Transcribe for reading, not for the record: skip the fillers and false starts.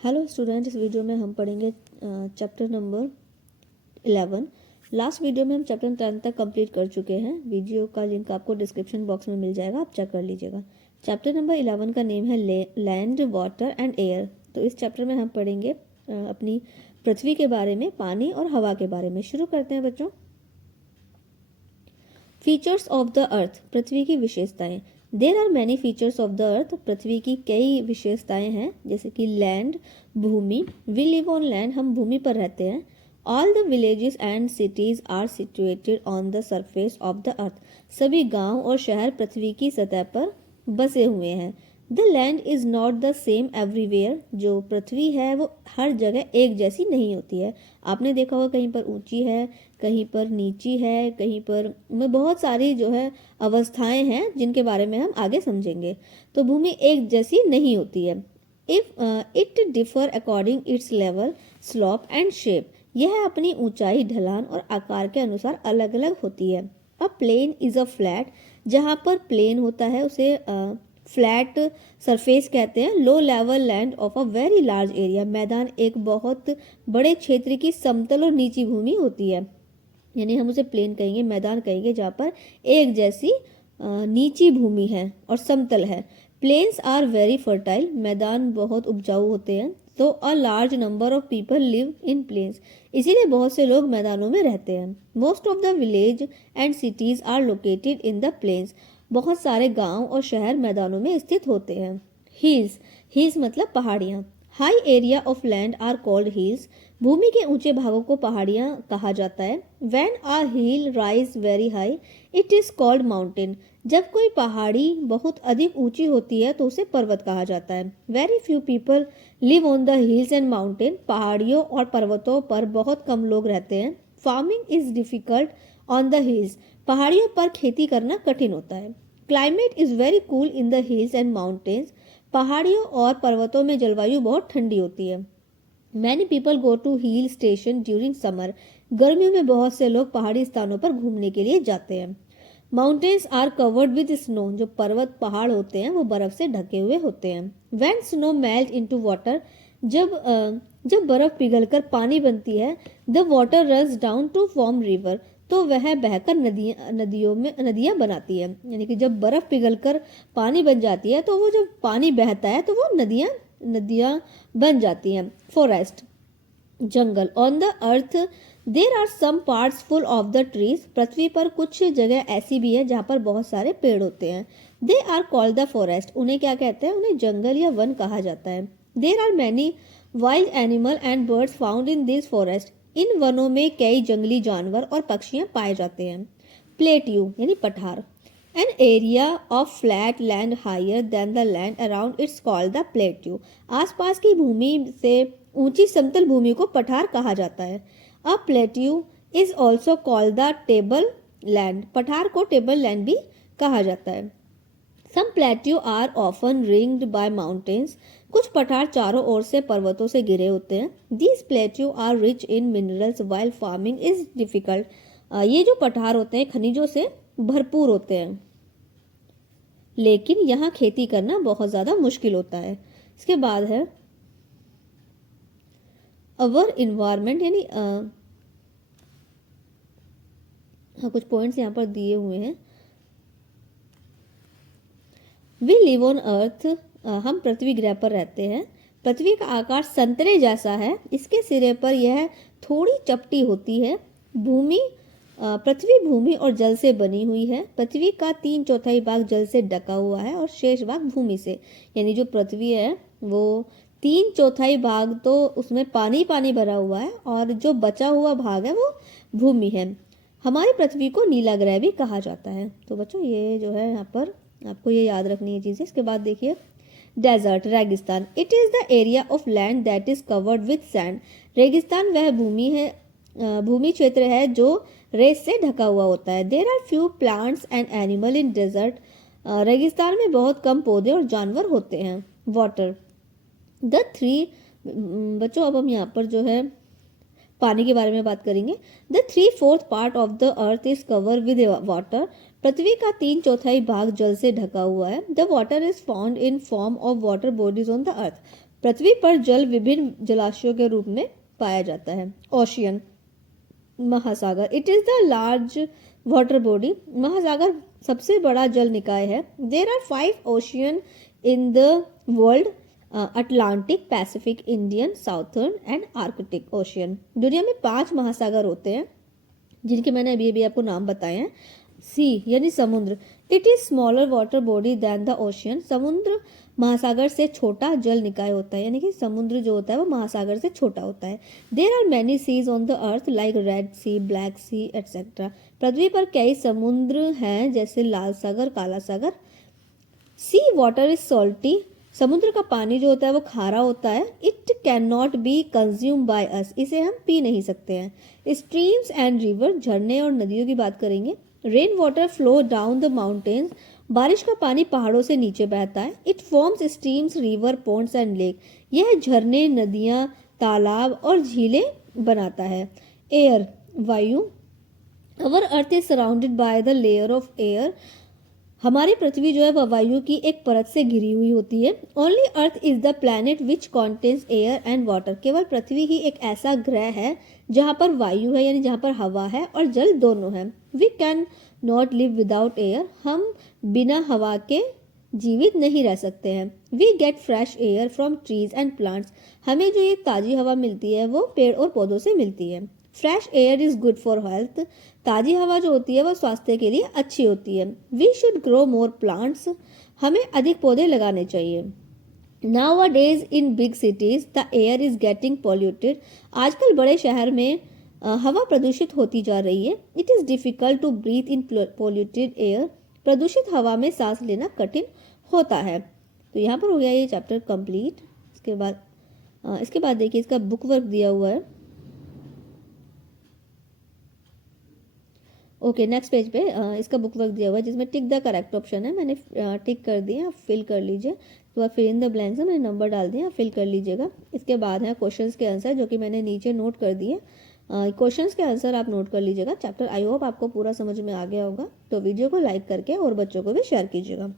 Hello student, इस video में हम पढ़ेंगे चैप्टर नंबर 11। लास्ट वीडियो में हम चैप्टर 10 तक कंप्लीट कर चुके हैं। वीडियो का लिंक आपको डिस्क्रिप्शन बॉक्स में मिल जाएगा, आप चेक कर लीजिएगा। चैप्टर नंबर 11 का नेम है लैंड, वाटर एंड एयर। तो इस चैप्टर में हम पढ़ेंगे अपनी पृथ्वी के बारे में, पानी और हवा के बारे में। शुरू करते हैं बच्चों। फीचर्स ऑफ द अर्थ, पृथ्वी की विशेषताएं। There are many features of the earth, पृथ्वी की कई विशेषताएं हैं, जैसे कि लैंड, भूमि। वी लिव ऑन लैंड, हम भूमि पर रहते हैं। All the villages and cities are situated on the surface of the earth, सभी गांव और शहर पृथ्वी की सतह पर बसे हुए हैं। The land is not the same everywhere, जो पृथ्वी है वो हर जगह एक जैसी नहीं होती है। आपने देखा होगा कहीं पर ऊंची है, कहीं पर नीची है, कहीं पर में बहुत सारी जो है अवस्थाएं हैं जिनके बारे में हम आगे समझेंगे। तो भूमि एक जैसी नहीं होती है। If it differ according it's level, slope and shape, यह अपनी ऊंचाई, ढलान और आकार के अनुसार अलग अलग होती है। अ प्लेन इज अ फ्लैट, जहाँ पर प्लेन होता है उसे फ्लैट सरफेस कहते हैं। Low level land of a very large area, मैदान एक बहुत बड़े क्षेत्र की समतल और नीची भूमि होती है। यानी हम उसे प्लेन कहेंगे, मैदान कहेंगे जहाँ पर एक जैसी नीची भूमि है और समतल है। प्लेन्स आर वेरी फर्टाइल, मैदान बहुत उपजाऊ होते हैं। तो a large number of people live in plains, इसीलिए बहुत से लोग मैदानों में रहते हैं। Most of the village and cities are located in the plains, बहुत सारे गांव और शहर मैदानों में स्थित होते हैं। हिल्स, हिल्स मतलब पहाड़ियाँ। High area of land are called hills, भूमि के ऊंचे भागों को पहाड़ियाँ कहा जाता है। When a hill rise very high, it is called mountain, जब कोई पहाड़ी बहुत अधिक ऊंची होती है तो उसे पर्वत कहा जाता है। Very few people live on the hills and mountain, पहाड़ियों और पर्वतों पर बहुत कम लोग रहते हैं। Farming is difficult on the hills, पहाड़ियों पर खेती करना कठिन होता है। Climate is very cool in the hills and mountains, पहाड़ियों और पर्वतों में जलवायु बहुत ठंडी होती है। Many people go to hill station during summer, गर्मियों में बहुत से लोग पहाड़ी स्थानों पर घूमने के लिए जाते हैं। Mountains are covered with snow, जो पर्वत पहाड़ होते हैं वो बर्फ से ढके हुए होते हैं। When snow melt into water, जब बर्फ पिघलकर पानी बनती है, the water runs down to form river, तो वह बहकर नदियां बनाती है। यानी कि जब बर्फ पिघलकर पानी बन जाती है तो वो जब पानी बहता है तो वो नदियां बन जाती हैं। फॉरेस्ट, जंगल। On the earth there are some parts full of the trees, पृथ्वी पर कुछ जगह ऐसी भी है जहाँ पर बहुत सारे पेड़ होते हैं। They are called the forest, उन्हें क्या कहते हैं? उन्हें जंगल या वन कहा जाता है। There are many wild animal and birds found in this forest, इन वनों में कई जंगली जानवर और पक्षियां पाए जाते हैं। प्लेट्यू यानी पठार, an area of flat land higher than the land around it's called the plateau, आसपास की भूमि से ऊंची समतल भूमि को पठार कहा जाता है। A plateau is also called the table land, पठार को टेबल लैंड भी कहा जाता है। Some plateau are often ringed by mountains, कुछ पठार चारों ओर से पर्वतों से घिरे होते हैं। These plateau are rich in minerals while farming is difficult, ये जो पठार होते हैं खनिजों से भरपूर होते हैं, लेकिन यहाँ खेती करना बहुत ज़्यादा मुश्किल होता है। इसके बाद है अवर इन्वायरमेंट, यानी कुछ पॉइंट्स यहाँ पर दिए हुए हैं। वी लिव ऑन अर्थ, हम पृथ्वी ग्रह पर रहते हैं। पृथ्वी का आकार संतरे जैसा है, इसके सिरे पर यह थोड़ी चपटी होती है। पृथ्वी भूमि और जल से बनी हुई है। पृथ्वी का 3/4 भाग जल से ढका हुआ है और शेष भाग भूमि से, यानी जो पृथ्वी है वो 3/4 भाग तो उसमें पानी पानी भरा हुआ है और जो बचा हुआ भाग है वो भूमि है। हमारी पृथ्वी को नीला ग्रह भी कहा जाता है। तो बच्चों ये जो है यहाँ पर आपको ये याद रखनी है चीज़ें। इसके बाद देखिए डेजर्ट, रेगिस्तान। It is the area of land that is covered with sand, रेगिस्तान वह भूमि क्षेत्र है जो रेत से ढका हुआ होता है। There are few plants and animal in desert, रेगिस्तान में बहुत कम पौधे और जानवर होते हैं। वाटर, द थ्री, बच्चों अब हम यहाँ पर जो है पानी के बारे में बात करेंगे। The 3/4 part of the earth is cover with water, पृथ्वी का 3/4 भाग जल से ढका हुआ है। The water is found in form of water bodies on the earth, पृथ्वी पर जल विभिन्न जलाशयों के रूप में पाया जाता है। ओशियन, महासागर, it is the large water body, महासागर सबसे बड़ा जल निकाय है। There are 5 ocean in the world, Atlantic, Pacific, Indian, southern and Arctic ocean. दुनिया में 5 महासागर होते हैं जिनके मैंने अभी आपको नाम बताए हैं। सी यानी समुद्र, it is smaller water body than the ocean, समुद्र महासागर से छोटा जल निकाय होता है, यानी कि समुद्र जो होता है वो महासागर से छोटा होता है। There are many seas on the earth like Red Sea, Black Sea etcetera, पृथ्वी पर कई समुद्र हैं जैसे लाल सागर, काला सागर। सी वाटर इज सॉल्टी, समुद्र का पानी जो होता है वो खारा होता है। It can not be consume by us, इसे हम पी नहीं सकते हैं। स्ट्रीम्स एंड रिवर, झरने और नदियों की बात करेंगे। Rain water flow down the mountains, बारिश का पानी पहाड़ों से नीचे बहता है। It forms streams, river, Pond's and lake, यह झरने, नदियाँ, तालाब और झीलें बनाता है। एयर, वायु, our earth is surrounded by the layer of air, हमारी पृथ्वी जो है वह वायु की एक परत से घिरी हुई होती है। Only earth is the planet which contains air and water, केवल पृथ्वी ही एक ऐसा ग्रह है जहाँ पर वायु है यानी जहाँ पर हवा है और जल दोनों है। We can not live without air, हम बिना हवा के जीवित नहीं रह सकते हैं। We get fresh air from trees and plants, हमें जो ये ताज़ी हवा मिलती है वो पेड़ और पौधों से मिलती है। Fresh air is good for health, ताज़ी हवा जो होती है वह स्वास्थ्य के लिए अच्छी होती है। We should grow more plants, हमें अधिक पौधे लगाने चाहिए। Nowadays in big cities the air is getting polluted, आजकल बड़े शहर में हवा प्रदूषित होती जा रही है। It is difficult to breathe in polluted air, प्रदूषित हवा में सांस लेना कठिन होता है। तो यहाँ पर हो गया ये चैप्टर कंप्लीट। इसके बाद देखिए इसका बुक वर्क दिया हुआ है। ओके नेक्स्ट पेज पे इसका बुक वर्क दिया हुआ है जिसमें टिक द करेक्ट ऑप्शन है, मैंने टिक कर दिया, आप फिल कर लीजिए। तो आप फिल इन द ब्लैंक्स है, मैंने नंबर डाल दिया, आप फिल कर लीजिएगा। इसके बाद है क्वेश्चंस के आंसर जो कि मैंने नीचे नोट कर दिए। क्वेश्चंस के आंसर आप नोट कर लीजिएगा। चैप्टर आई होप आपको पूरा समझ में आ गया होगा। तो वीडियो को लाइक करके और बच्चों को भी शेयर कीजिएगा।